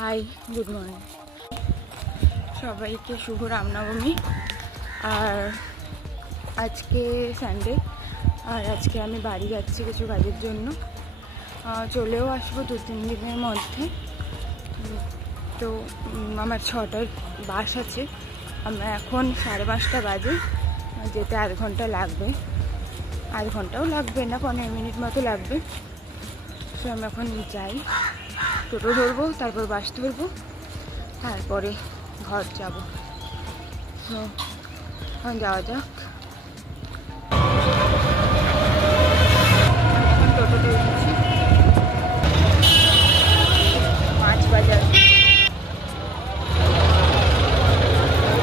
High, good morning সবাইকে। শুভ রামনবমী। আর আজকে Sunday, আর আজকে আমি বাড়ি যাচ্ছি কিছু কাজের জন্য। চলেও আসবো 2-3 দিনের মধ্যে। তো আমার 6টায় বাস আছে। আমরা এখন 5:30 বাজে, যেতে আধ ঘন্টা লাগবে। আধ ঘন্টাও লাগবে না, 15 মিনিট মতো লাগবে। তো আমি এখন যাই, টোটো ধরবো, তারপর বাস ধরবো, তারপরে ঘর যাব। তো এখন যাওয়া যাক। এখন টোটোতে উঠেছি, মাছ বাজার।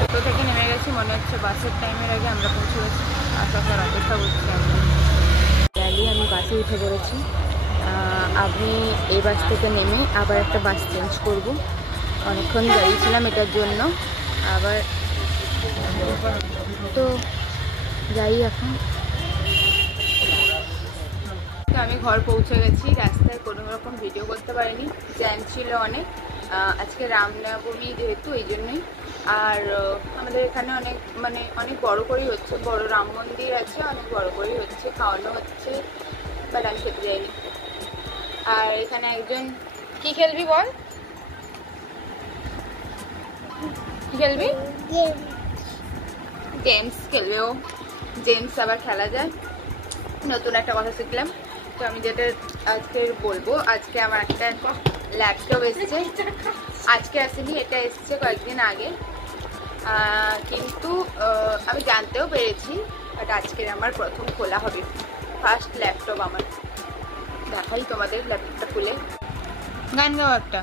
টোটো থেকে নেমে গেছি, মনে হচ্ছে বাসের টাইমের আগে আমরা পৌঁছে গেছি। আসার অপেক্ষা করছি আমি বাসে উঠে পড়েছি। আমি এই বাস থেকে নেমে আবার একটা বাস চেঞ্জ করব। অনেকক্ষণ দাঁড়িয়েছিলাম এটার জন্য, আবার তো যাই এখন। তো আমি ঘর পৌঁছে গেছি। রাস্তায় কোনো রকম ভিডিও করতে পারিনি, জ্যাম ছিল অনেক। আজকে রামনবমী যেহেতু, এই জন্যই। আর আমাদের এখানে অনেক বড় করেই হচ্ছে, বড় রাম মন্দির আছে, অনেক বড় করেই হচ্ছে, খাওয়ানো হচ্ছে, বাট আমি খেতে যাইনি। আর এখানে একজন, কি খেলবি বল, কি খেলবি? গেমস খেলবে ও। গেমস আবার খেলা যায়। নতুন একটা কথা শিখলাম। তো আমি যেটা আজকে বলবো, আজকে আমার একটা ল্যাপটপ এসেছে। আজকে আসেনি, এটা এসেছে কয়েকদিন আগে। কিন্তু আমি জানতেও পেরেছি, বাট আজকের আমার প্রথম খোলা হবে, ফার্স্ট ল্যাপটপ আমার। দেখাই তোমাদের ল্যাপটপটা খুলে। গান গাও একটা।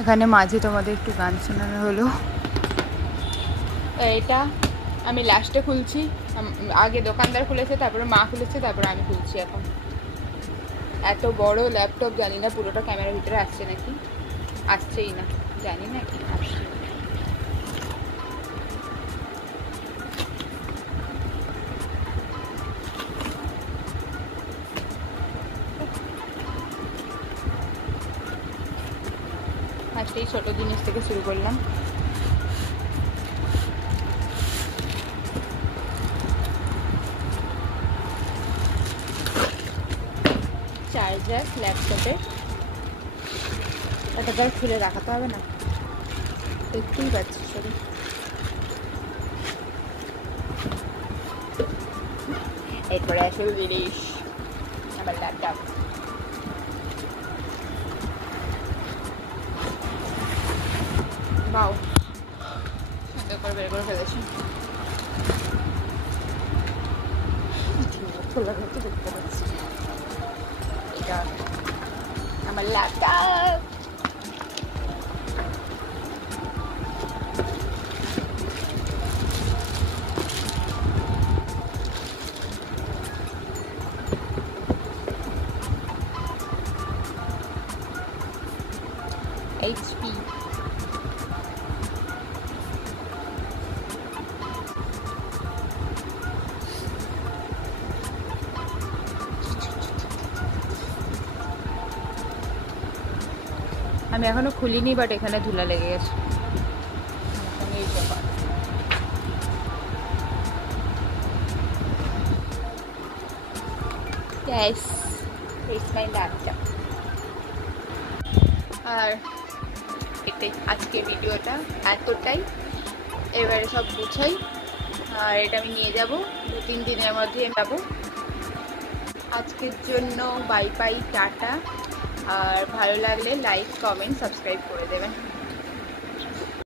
এখানে মাঝে তোমাদের একটু গান শোনানো হলো। এটা আমি লাস্টে খুলছি, আগে দোকানদার খুলেছে, তারপরে মা খুলেছে, তারপরে আমি খুলছি এখন। এত বড় ল্যাপটপ, জানি না পুরোটা ক্যামেরার ভিতরে আসছে নাকি, আসছেই না, জানি না কি আসছে। ফার্স্টেই ছোট জিনিস থেকে শুরু করলাম। চার্জার ল্যাপটপের, এটা তার খুলে রাখাতে হবে না, দেখতেই পাচ্ছি সরি। এরপরে আসল জিনিস, আমার ল্যাপটপ। বাও, সুন্দর করে বের করে ফেলেছি। খোলার মতো দেখতে পাচ্ছি। এটা আমার ল্যাপটপ। HP। আমি এখনো খুলিনি, বাট এখানে ধুলা লেগে গেছে। Yes, it's my laptop. আর এটাই আজকে ভিডিওটা, এতটাই। এবারে সব গুছাই, আর এটা আমি নিয়ে যাব 2-3 দিনের মধ্যে যাবো। আজকের জন্য বাই বাই, টাটা। আর ভালো লাগলে লাইক, কমেন্ট, সাবস্ক্রাইব করে দেবেন।